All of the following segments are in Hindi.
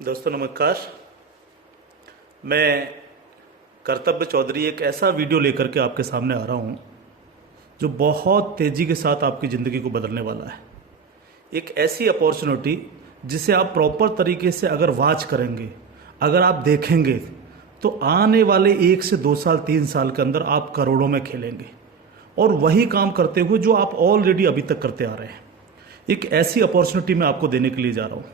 दोस्तों नमस्कार। मैं कर्तव्य चौधरी एक ऐसा वीडियो लेकर के आपके सामने आ रहा हूँ जो बहुत तेज़ी के साथ आपकी ज़िंदगी को बदलने वाला है। एक ऐसी अपॉर्चुनिटी जिसे आप प्रॉपर तरीके से अगर वॉच करेंगे, अगर आप देखेंगे तो आने वाले 1 से 2 साल 3 साल के अंदर आप करोड़ों में खेलेंगे और वही काम करते हुए जो आप ऑलरेडी अभी तक करते आ रहे हैं। एक ऐसी अपॉर्चुनिटी मैं आपको देने के लिए जा रहा हूँ,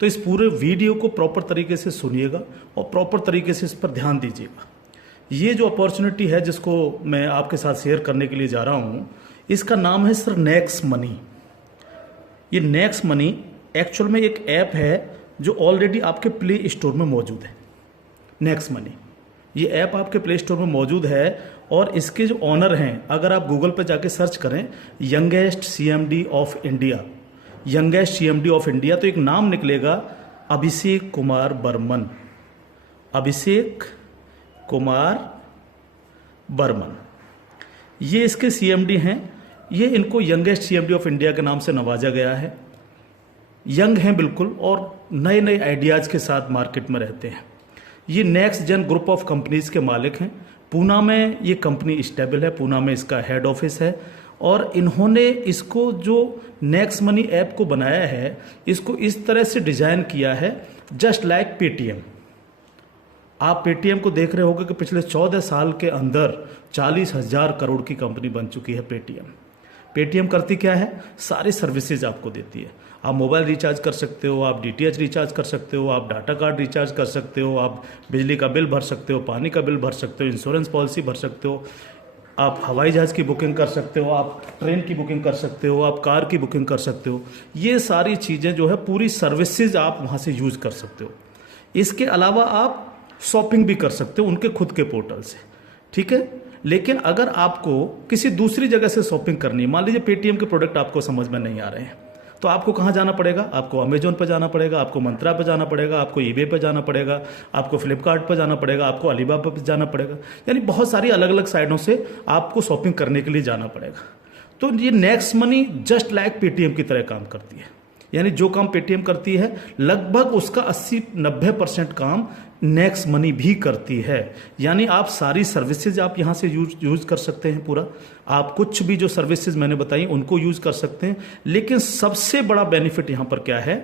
तो इस पूरे वीडियो को प्रॉपर तरीके से सुनिएगा और प्रॉपर तरीके से इस पर ध्यान दीजिएगा। ये जो अपॉर्चुनिटी है जिसको मैं आपके साथ शेयर करने के लिए जा रहा हूँ, इसका नाम है सर नेक्स्ट मनी। ये नेक्स्ट मनी एक्चुअल में एक ऐप है जो ऑलरेडी आपके प्ले स्टोर में मौजूद है। नेक्स्ट मनी ये ऐप आपके प्ले स्टोर में मौजूद है और इसके जो ऑनर हैं, अगर आप गूगल पर जाके सर्च करें youngest CMD of India, youngest CMD of India, तो एक नाम निकलेगा अभिषेक कुमार बर्मन। अभिषेक कुमार बर्मन ये इसके सीएमडी हैं। ये इनको यंगेस्ट सीएमडी ऑफ इंडिया के नाम से नवाजा गया है। यंग हैं बिल्कुल और नए नए आइडियाज़ के साथ मार्केट में रहते हैं। ये next gen group of companies के मालिक हैं। पूना में ये कंपनी स्टेबल है, पूना में इसका हेड ऑफिस है और इन्होंने इसको जो नेक्स्ट मनी ऐप को बनाया है, इसको इस तरह से डिज़ाइन किया है जस्ट लाइक पेटीएम। आप पेटीएम को देख रहे होंगे कि पिछले 14 साल के अंदर 40,000 करोड़ की कंपनी बन चुकी है पेटीएम। पेटीएम करती क्या है? सारी सर्विसेज आपको देती है। आप मोबाइल रिचार्ज कर सकते हो, आप डीटीएच रिचार्ज कर सकते हो, आप डाटा कार्ड रिचार्ज कर सकते हो, आप बिजली का बिल भर सकते हो, पानी का बिल भर सकते हो, इंश्योरेंस पॉलिसी भर सकते हो, आप हवाई जहाज़ की बुकिंग कर सकते हो, आप ट्रेन की बुकिंग कर सकते हो, आप कार की बुकिंग कर सकते हो। ये सारी चीज़ें जो है पूरी सर्विसेज आप वहाँ से यूज़ कर सकते हो। इसके अलावा आप शॉपिंग भी कर सकते हो उनके खुद के पोर्टल से, ठीक है। लेकिन अगर आपको किसी दूसरी जगह से शॉपिंग करनी है, मान लीजिए पेटीएम के प्रोडक्ट आपको समझ में नहीं आ रहे हैं, तो आपको कहाँ जाना पड़ेगा? आपको अमेजोन पर जाना पड़ेगा, आपको मंत्रा पर जाना पड़ेगा, आपको ईबे पर जाना पड़ेगा, आपको फ्लिपकार्ट पर जाना पड़ेगा, आपको अलीबाबा पर जाना पड़ेगा। यानी बहुत सारी अलग अलग साइटों से आपको शॉपिंग करने के लिए जाना पड़ेगा। तो ये next money just like Paytm की तरह काम करती है। यानी जो काम पेटीएम करती है लगभग उसका 80-90% काम नेक्स्ट मनी भी करती है। यानी आप सारी सर्विसेज आप यहाँ से यूज कर सकते हैं पूरा। आप कुछ भी जो सर्विसेज मैंने बताई उनको यूज कर सकते हैं। लेकिन सबसे बड़ा बेनिफिट यहाँ पर क्या है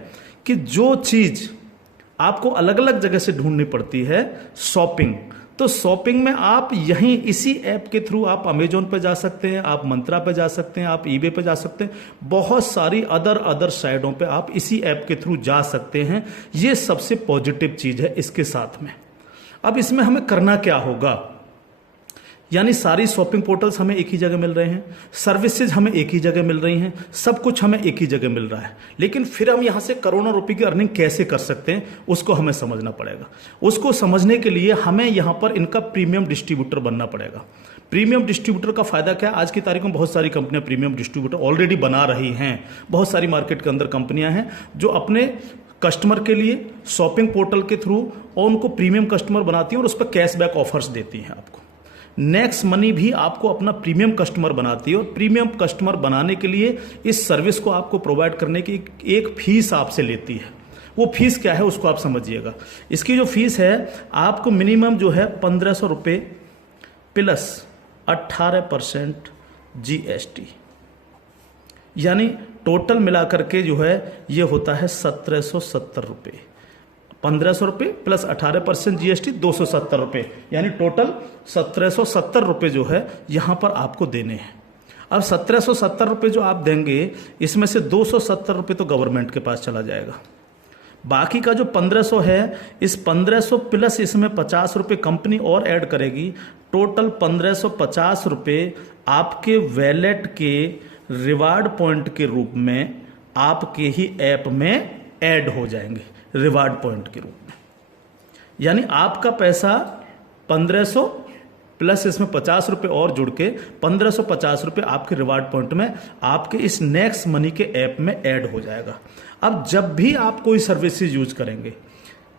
कि जो चीज़ आपको अलग अलग जगह से ढूंढनी पड़ती है, शॉपिंग, तो शॉपिंग में आप यहीं इसी ऐप के थ्रू आप अमेजोन पे जा सकते हैं, आप मंत्रा पे जा सकते हैं, आप ईबे पे जा सकते हैं, बहुत सारी अदर साइटों पे आप इसी ऐप के थ्रू जा सकते हैं। ये सबसे पॉजिटिव चीज़ है इसके साथ में। अब इसमें हमें करना क्या होगा? यानी सारी शॉपिंग पोर्टल्स हमें एक ही जगह मिल रहे हैं, सर्विसेज हमें एक ही जगह मिल रही हैं, सब कुछ हमें एक ही जगह मिल रहा है। लेकिन फिर हम यहाँ से करोड़ों रुपए की अर्निंग कैसे कर सकते हैं उसको हमें समझना पड़ेगा। उसको समझने के लिए हमें यहाँ पर इनका प्रीमियम डिस्ट्रीब्यूटर बनना पड़ेगा। प्रीमियम डिस्ट्रीब्यूटर का फायदा क्या है? आज की तारीख में बहुत सारी कंपनियां प्रीमियम डिस्ट्रीब्यूटर ऑलरेडी बना रही हैं। बहुत सारी मार्केट के अंदर कंपनियां हैं जो अपने कस्टमर के लिए शॉपिंग पोर्टल के थ्रू और उनको प्रीमियम कस्टमर बनाती हैं और उस पर कैशबैक ऑफर्स देती हैं आपको। नेक्स्ट मनी भी आपको अपना प्रीमियम कस्टमर बनाती है और प्रीमियम कस्टमर बनाने के लिए इस सर्विस को आपको प्रोवाइड करने की एक फीस आपसे लेती है। वो फीस क्या है उसको आप समझिएगा। इसकी जो फीस है आपको मिनिमम जो है 1,500 रुपये प्लस 18% GST, यानी टोटल मिलाकर के जो है ये होता है 1,770 रुपये। 1,500 रुपये प्लस 18% GST 270 रुपये, यानी टोटल 1,770 रुपये जो है यहाँ पर आपको देने हैं। अब 1,770 रुपये जो आप देंगे, इसमें से 270 रुपये तो गवर्नमेंट के पास चला जाएगा। बाकी का जो 1,500 है, इस 1,500 प्लस इसमें 50 रुपये कंपनी और ऐड करेगी। टोटल 1,550 रुपये आपके वैलेट के रिवार्ड पॉइंट के रूप में आपके ही ऐप में ऐड हो जाएंगे, रिवार्ड पॉइंट के रूप में। यानी आपका पैसा 1,500 प्लस इसमें 50 रुपये और जुड़ के 1,550 रुपये आपके रिवार्ड पॉइंट में आपके इस नेक्स्ट मनी के ऐप में ऐड हो जाएगा। अब जब भी आप कोई सर्विसेज यूज करेंगे,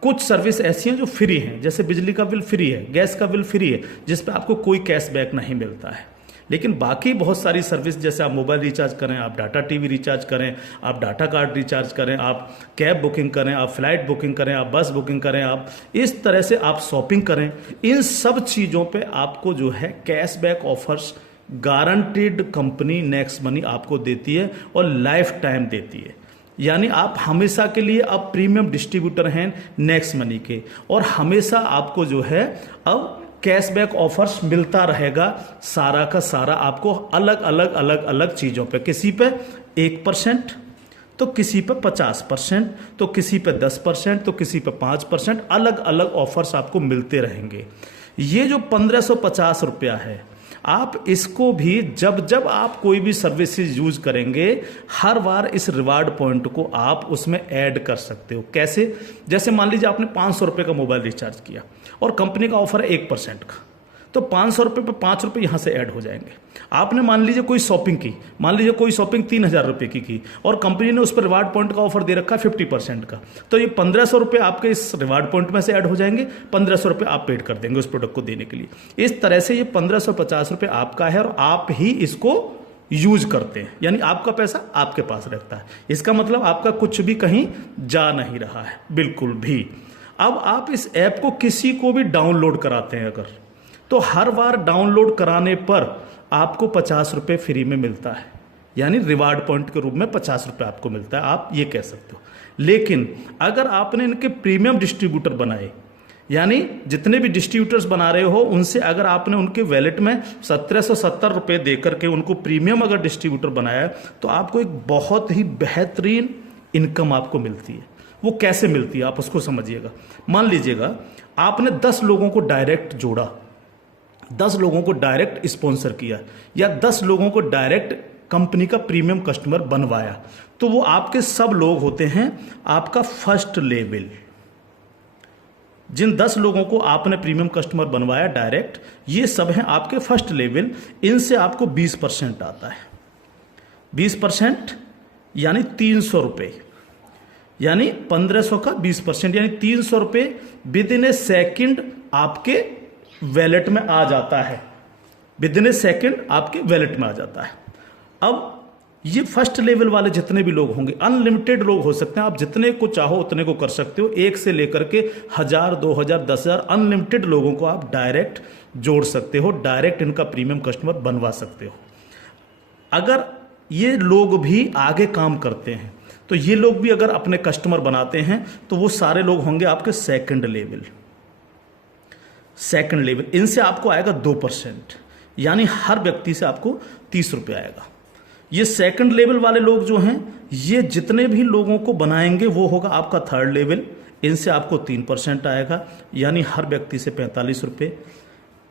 कुछ सर्विस ऐसी हैं जो फ्री हैं, जैसे बिजली का बिल फ्री है, गैस का बिल फ्री है, जिस पे आपको कोई कैशबैक नहीं मिलता है। लेकिन बाकी बहुत सारी सर्विस, जैसे आप मोबाइल रिचार्ज करें, आप डाटा टीवी रिचार्ज करें, आप डाटा कार्ड रिचार्ज करें, आप कैब बुकिंग करें, आप फ्लाइट बुकिंग करें, आप बस बुकिंग करें, आप इस तरह से आप शॉपिंग करें, इन सब चीज़ों पे आपको जो है cashback offers guaranteed company next money आपको देती है और लाइफ टाइम देती है। यानी आप हमेशा के लिए अब प्रीमियम डिस्ट्रीब्यूटर हैं नेक्स्ट मनी के, और हमेशा आपको जो है अब कैशबैक ऑफर्स मिलता रहेगा, सारा का सारा आपको अलग अलग अलग अलग चीज़ों पे, किसी पे 1%, तो किसी पे 50%, तो किसी पे 10%, तो किसी पे 5%, अलग अलग ऑफर्स आपको मिलते रहेंगे। ये जो 1550 रुपया है, आप इसको भी जब जब आप कोई भी सर्विसेज यूज करेंगे, हर बार इस रिवार्ड पॉइंट को आप उसमें ऐड कर सकते हो। कैसे? जैसे मान लीजिए आपने 500 रुपये का मोबाइल रिचार्ज किया और कंपनी का ऑफर है 1% का, तो 500 रुपये पे 5 रुपये यहाँ से ऐड हो जाएंगे। आपने मान लीजिए कोई शॉपिंग की, मान लीजिए कोई शॉपिंग 3000 रुपये की और कंपनी ने उस पर रिवार्ड पॉइंट का ऑफर दे रखा है 50% का, तो ये 1500 रुपये आपके इस रिवार्ड पॉइंट में से ऐड हो जाएंगे, 1500 रुपये आप पेड कर देंगे उस प्रोडक्ट को देने के लिए। इस तरह से ये 1550 रुपये आपका है और आप ही इसको यूज करते हैं, यानी आपका पैसा आपके पास रहता है। इसका मतलब आपका कुछ भी कहीं जा नहीं रहा है, बिल्कुल भी। अब आप इस ऐप को किसी को भी डाउनलोड कराते हैं अगर, तो हर बार डाउनलोड कराने पर आपको 50 रुपये फ्री में मिलता है, यानी रिवार्ड पॉइंट के रूप में 50 रुपये आपको मिलता है, आप ये कह सकते हो। लेकिन अगर आपने इनके प्रीमियम डिस्ट्रीब्यूटर बनाए, यानी जितने भी डिस्ट्रीब्यूटर्स बना रहे हो उनसे अगर आपने उनके वैलेट में 1770 रुपये दे करके उनको प्रीमियम अगर डिस्ट्रीब्यूटर बनाया, तो आपको एक बहुत ही बेहतरीन इनकम आपको मिलती है। वो कैसे मिलती है आप उसको समझिएगा। मान लीजिएगा आपने 10 लोगों को डायरेक्ट जोड़ा, 10 लोगों को डायरेक्ट स्पॉन्सर किया, या 10 लोगों को डायरेक्ट कंपनी का प्रीमियम कस्टमर बनवाया, तो वो आपके सब लोग होते हैं आपका फर्स्ट लेवल। जिन 10 लोगों को आपने प्रीमियम कस्टमर बनवाया डायरेक्ट, ये सब हैं आपके फर्स्ट लेवल। इनसे आपको 20% आता है। 20% यानी 300 रुपये, यानी 1500 का 20%, यानी 300 रुपये विद इन ए सेकेंड आपके वैलेट में आ जाता है। विद इन ए सेकेंड आपके वैलेट में आ जाता है। अब ये फर्स्ट लेवल वाले जितने भी लोग होंगे, अनलिमिटेड लोग हो सकते हैं, आप जितने को चाहो उतने को कर सकते हो, 1 से लेकर के 1000, 2000, 10,000 अनलिमिटेड लोगों को आप डायरेक्ट जोड़ सकते हो, डायरेक्ट इनका प्रीमियम कस्टमर बनवा सकते हो। अगर ये लोग भी आगे काम करते हैं, तो ये लोग भी अगर अपने कस्टमर बनाते हैं, तो वो सारे लोग होंगे आपके सेकंड लेवल। सेकंड लेवल, इनसे आपको आएगा 2%, यानी हर व्यक्ति से आपको 30 रुपये आएगा। ये सेकंड लेवल वाले लोग जो हैं, ये जितने भी लोगों को बनाएंगे वो होगा आपका थर्ड लेवल, इनसे आपको 3% आएगा, यानी हर व्यक्ति से 45 रुपये।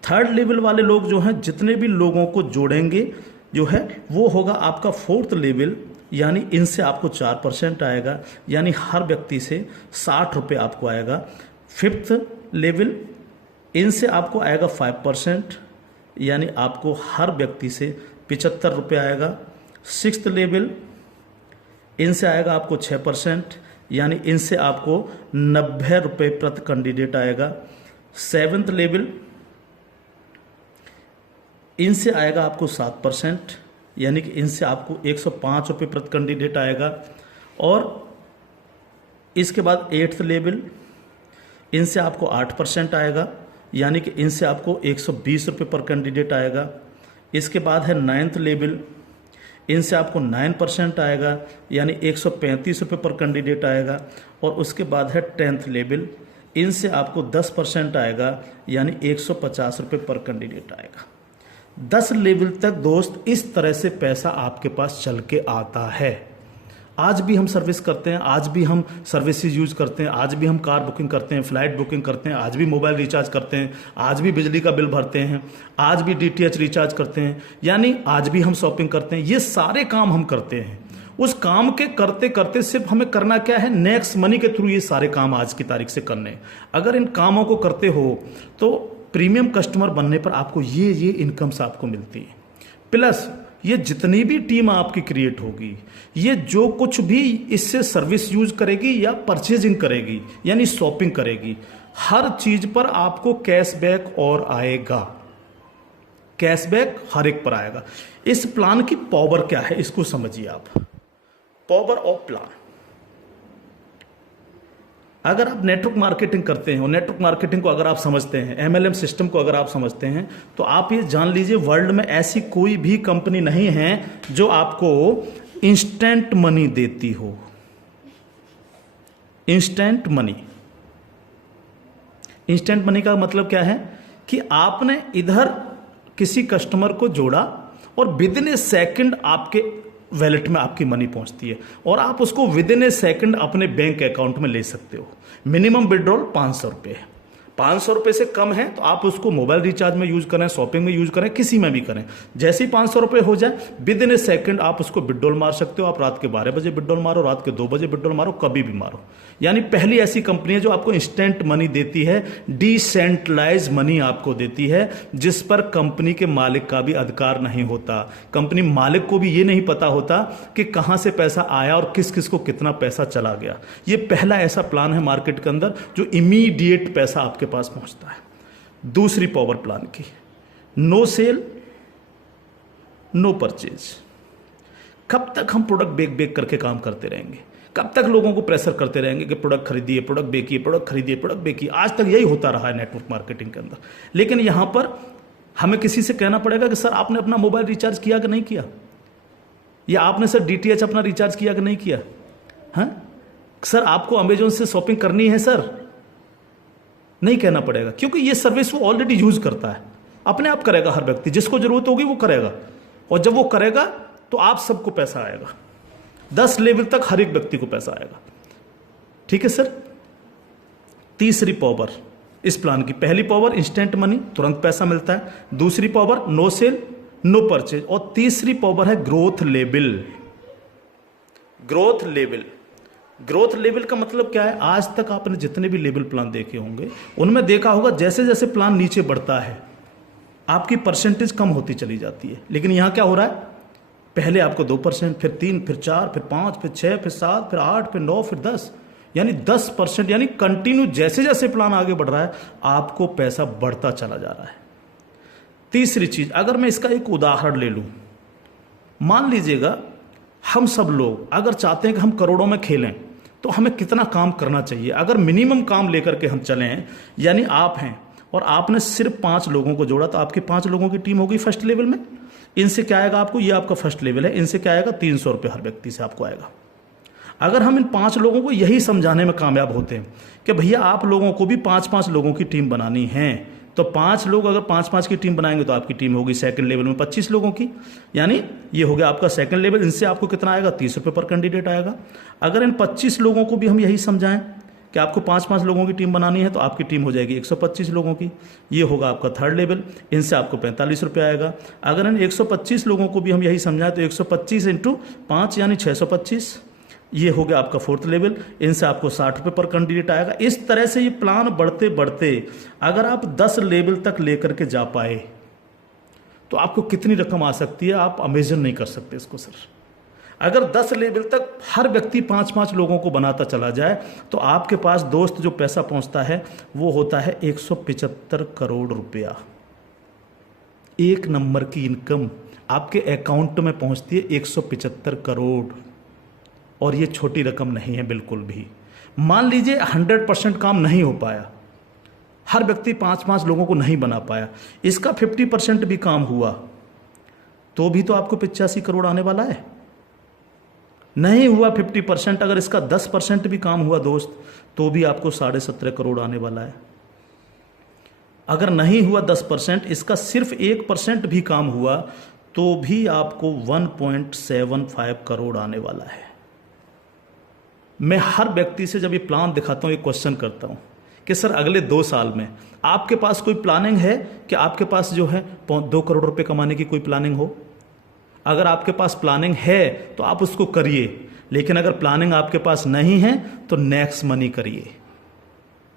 थर्ड लेवल वाले लोग जो हैं, जितने भी लोगों को जोड़ेंगे जो है, वो होगा आपका फोर्थ लेवल, यानी इनसे आपको 4% आएगा, यानी हर व्यक्ति से 60 रुपये आपको आएगा। फिफ्थ लेवल, इनसे आपको आएगा 5%, यानी आपको हर व्यक्ति से 75 रुपये आएगा। सिक्स्थ लेवल, इनसे आएगा आपको 6%, यानी इनसे आपको 90 रुपये प्रति कैंडिडेट आएगा। सेवन्थ लेवल, इनसे आएगा आपको 7%, यानी कि इनसे आपको 105 रुपये प्रति कैंडिडेट आएगा। और इसके बाद 8th लेवल, इनसे आपको 8% आएगा, यानी कि इनसे आपको 120 रुपये पर कैंडिडेट आएगा। इसके बाद है 9th लेवल, इनसे आपको 9% आएगा, यानी 135 रुपये पर कैंडिडेट आएगा। और उसके बाद है 10th लेवल, इनसे आपको 10% आएगा, यानी 150 रुपये पर कैंडिडेट आएगा। 10 लेवल तक दोस्त इस तरह से पैसा आपके पास चल के आता है। आज भी हम सर्विस करते हैं, आज भी हम सर्विसेज यूज करते हैं, आज भी हम कार बुकिंग करते हैं, फ्लाइट बुकिंग करते हैं, आज भी मोबाइल रिचार्ज करते हैं, आज भी बिजली का बिल भरते हैं, आज भी DTH रिचार्ज करते हैं, यानी आज भी हम शॉपिंग करते हैं। ये सारे काम हम करते हैं। उस काम के करते करते सिर्फ हमें करना क्या है, नेक्स्ट मनी के थ्रू ये सारे काम आज की तारीख से करने हैं। अगर इन कामों को करते हो तो प्रीमियम कस्टमर बनने पर आपको ये इनकम्स आपको मिलती है। प्लस ये जितनी भी टीम आपकी क्रिएट होगी, ये जो कुछ भी इससे सर्विस यूज करेगी या परचेजिंग करेगी, यानी शॉपिंग करेगी, हर चीज पर आपको कैशबैक और आएगा। कैशबैक हर एक पर आएगा। इस प्लान की पावर क्या है इसको समझिए आप। पावर ऑफ प्लान, अगर आप नेटवर्क मार्केटिंग करते हैं और नेटवर्क मार्केटिंग को अगर आप समझते हैं, एमएलएम सिस्टम को अगर आप समझते हैं, तो आप ये जान लीजिए वर्ल्ड में ऐसी कोई भी कंपनी नहीं है जो आपको इंस्टेंट मनी देती हो। इंस्टेंट मनी, इंस्टेंट मनी का मतलब क्या है कि आपने इधर किसी कस्टमर को जोड़ा और विद इन ए सेकेंड आपके वैलेट में आपकी मनी पहुंचती है और आप उसको विद इन ए सेकेंड अपने बैंक अकाउंट में ले सकते हो। मिनिमम विड्रॉल 500 रुपये, 500 रुपये से कम है तो आप उसको मोबाइल रिचार्ज में यूज करें, शॉपिंग में यूज करें, किसी में भी करें। जैसे ही 500 रुपये हो जाए विद इन ए सेकेंड आप उसको विड्रॉल मार सकते हो। आप रात के 12 बजे विड्रॉल मारो, रात के 2 बजे विड्रॉल मारो, कभी भी मारो। यानी पहली ऐसी कंपनी है जो आपको इंस्टेंट मनी देती है, डिसेंट्रलाइज मनी आपको देती है, जिस पर कंपनी के मालिक का भी अधिकार नहीं होता। कंपनी मालिक को भी ये नहीं पता होता कि कहां से पैसा आया और किस किस को कितना पैसा चला गया। ये पहला ऐसा प्लान है मार्केट के अंदर जो इमीडिएट पैसा आपके पास पहुंचता है। दूसरी पावर प्लान की, नो सेल नो परचेज। कब तक हम प्रोडक्ट बेक बेक करके काम करते रहेंगे? कब तक लोगों को प्रेशर करते रहेंगे कि प्रोडक्ट खरीदिए, प्रोडक्ट बेचिए, प्रोडक्ट खरीदिए, प्रोडक्ट बेचिए? आज तक यही होता रहा है नेटवर्क मार्केटिंग के अंदर। लेकिन यहां पर हमें किसी से कहना पड़ेगा कि सर आपने अपना मोबाइल रिचार्ज किया कि नहीं किया, या आपने सर डीटीएच अपना रिचार्ज किया कि नहीं किया, हाँ सर आपको अमेजोन से शॉपिंग करनी है सर, नहीं कहना पड़ेगा, क्योंकि ये सर्विस वो ऑलरेडी यूज करता है। अपने आप करेगा, हर व्यक्ति जिसको जरूरत होगी वो करेगा, और जब वो करेगा तो आप सबको पैसा आएगा। 10 लेवल तक हर एक व्यक्ति को पैसा आएगा। ठीक है सर। तीसरी पावर इस प्लान की, पहली पावर इंस्टेंट मनी, तुरंत पैसा मिलता है। दूसरी power no sell no purchase, और तीसरी पावर है growth level. Growth level, growth level का मतलब क्या है? आज तक आपने जितने भी लेवल प्लान देखे होंगे उनमें देखा होगा जैसे जैसे प्लान नीचे बढ़ता है आपकी परसेंटेज कम होती चली जाती है। लेकिन यहां क्या हो रहा है? पहले आपको 2%, फिर 3, फिर 4, फिर 5, फिर 6, फिर 7, फिर 8, फिर 9, फिर 10, यानी 10%, यानी कंटिन्यू जैसे जैसे प्लान आगे बढ़ रहा है आपको पैसा बढ़ता चला जा रहा है। तीसरी चीज, अगर मैं इसका एक उदाहरण ले लूं, मान लीजिएगा हम सब लोग अगर चाहते हैं कि हम करोड़ों में खेलें तो हमें कितना काम करना चाहिए? अगर मिनिमम काम लेकर के हम चलें, यानी आप हैं और आपने सिर्फ 5 लोगों को जोड़ा तो आपकी 5 लोगों की टीम होगी फर्स्ट लेवल में। इनसे क्या आएगा आपको? ये आपका फर्स्ट लेवल है, इनसे क्या आएगा? 300 रुपये हर व्यक्ति से आपको आएगा। अगर हम इन 5 लोगों को यही समझाने में कामयाब होते हैं कि भैया आप लोगों को भी 5-5 लोगों की टीम बनानी है, तो 5 लोग अगर 5-5 की टीम बनाएंगे तो आपकी टीम होगी सेकंड लेवल में 25 लोगों की, यानी ये हो गया आपका सेकंड लेवल। इनसे आपको कितना आएगा? 30 रुपये पर कैंडिडेट आएगा। अगर इन 25 लोगों को भी हम यही समझाएं कि आपको 5-5 लोगों की टीम बनानी है तो आपकी टीम हो जाएगी 125 लोगों की, ये होगा आपका थर्ड लेवल। इनसे आपको 45 रुपये आएगा। अगर इन 125 लोगों को भी हम यही समझाएं तो 125 × 5 यानी 625, ये हो गया आपका फोर्थ लेवल। इनसे आपको 60 रुपये पर कैंडिडेट आएगा। इस तरह से ये प्लान बढ़ते बढ़ते अगर आप 10 लेवल तक लेकर के जा पाए तो आपको कितनी रकम आ सकती है आप इमेजिन नहीं कर सकते इसको सर। अगर 10 लेवल तक हर व्यक्ति 5-5 लोगों को बनाता चला जाए तो आपके पास दोस्त जो पैसा पहुंचता है वो होता है 175 करोड़ रुपया। एक नंबर की इनकम आपके अकाउंट में पहुंचती है 175 करोड़, और ये छोटी रकम नहीं है बिल्कुल भी। मान लीजिए 100% काम नहीं हो पाया, हर व्यक्ति 5-5 लोगों को नहीं बना पाया, इसका 50% भी काम हुआ तो भी तो आपको 85 करोड़ आने वाला है। नहीं हुआ 50%, अगर इसका 10% भी काम हुआ दोस्त तो भी आपको 17.5 करोड़ आने वाला है। अगर नहीं हुआ 10%, इसका सिर्फ 1% भी काम हुआ तो भी आपको 1.75 करोड़ आने वाला है। मैं हर व्यक्ति से जब ये प्लान दिखाता हूँ एक क्वेश्चन करता हूँ कि सर अगले 2 साल में आपके पास कोई प्लानिंग है कि आपके पास जो है 2 करोड़ रुपए कमाने की कोई प्लानिंग हो? अगर आपके पास प्लानिंग है तो आप उसको करिए, लेकिन अगर प्लानिंग आपके पास नहीं है तो नेक्स्ट मनी करिए,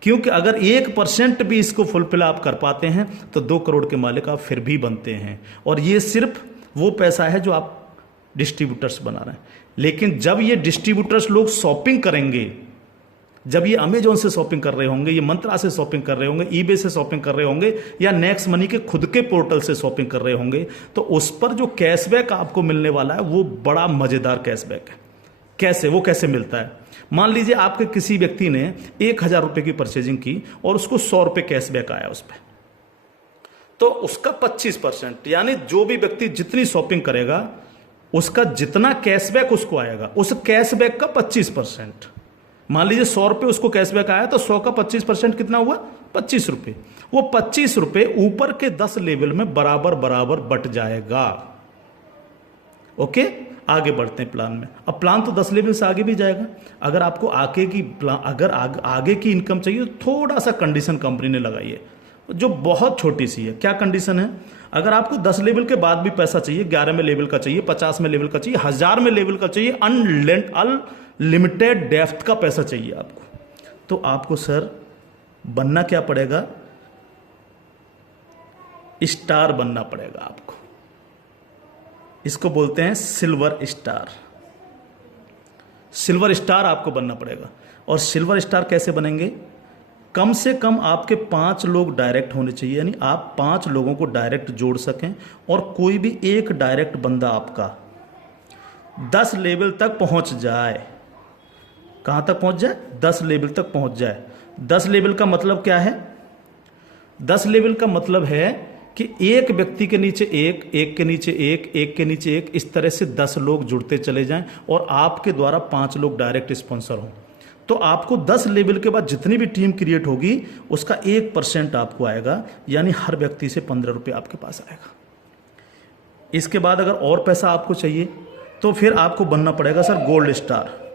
क्योंकि अगर 1% भी इसको फुलफिल आप कर पाते हैं तो 2 करोड़ के मालिक आप फिर भी बनते हैं। और ये सिर्फ वो पैसा है जो आप डिस्ट्रीब्यूटर्स बना रहे हैं। लेकिन जब ये डिस्ट्रीब्यूटर्स लोग शॉपिंग करेंगे जब ये अमेजोन से शॉपिंग कर रहे होंगे, ये मंत्रा से शॉपिंग कर रहे होंगे, ईबे से शॉपिंग कर रहे होंगे, या नेक्स्ट मनी के खुद के पोर्टल से शॉपिंग कर रहे होंगे, तो उस पर जो कैशबैक आपको मिलने वाला है वो बड़ा मजेदार कैशबैक है। कैसे, वो कैसे मिलता है? मान लीजिए आपके किसी व्यक्ति ने 1,000 रुपए की परचेजिंग की और उसको 100 रुपए कैशबैक आया उस पर, तो उसका 25%, यानी जो भी व्यक्ति जितनी शॉपिंग करेगा उसका जितना कैशबैक उसको आएगा, उस कैशबैक का 25%। मान लीजिए 100 रुपए उसको कैशबैक आया, तो 100 का 25% कितना हुआ? 25 रुपए। वो 25 रुपए ऊपर के 10 लेवल में बराबर बराबर बट जाएगा। ओके, आगे बढ़ते हैं प्लान में। अब प्लान तो 10 लेवल से आगे भी जाएगा। अगर आपको आगे की इनकम चाहिए तो थोड़ा सा कंडीशन कंपनी ने लगाई है जो बहुत छोटी सी है। क्या कंडीशन है? अगर आपको 10 लेवल के बाद भी पैसा चाहिए, 11 में लेवल का चाहिए, 50 में लेवल का चाहिए, 1000 में लेवल का चाहिए, अनलिमिटेड डेप्थ का पैसा चाहिए आपको, तो आपको सर बनना क्या पड़ेगा? स्टार बनना पड़ेगा आपको। इसको बोलते हैं सिल्वर स्टार। सिल्वर स्टार आपको बनना पड़ेगा। और सिल्वर स्टार कैसे बनेंगे? कम से कम आपके 5 लोग डायरेक्ट होने चाहिए, यानी आप 5 लोगों को डायरेक्ट जोड़ सकें, और कोई भी एक डायरेक्ट बंदा आपका 10 लेवल तक पहुंच जाए। कहां तक पहुंच जाए? 10 लेवल तक पहुंच जाए। 10 लेवल का मतलब क्या है? 10 लेवल का मतलब है कि एक व्यक्ति के नीचे एक, एक के नीचे एक, एक के नीचे एक, इस तरह से 10 लोग जुड़ते चले जाएं और आपके द्वारा 5 लोग डायरेक्ट स्पॉन्सर हों। तो आपको 10 लेवल के बाद जितनी भी टीम क्रिएट होगी उसका 1% आपको आएगा, यानी हर व्यक्ति से 15 रुपये आपके पास आएगा। इसके बाद अगर और पैसा आपको चाहिए तो फिर आपको बनना पड़ेगा सर गोल्ड स्टार।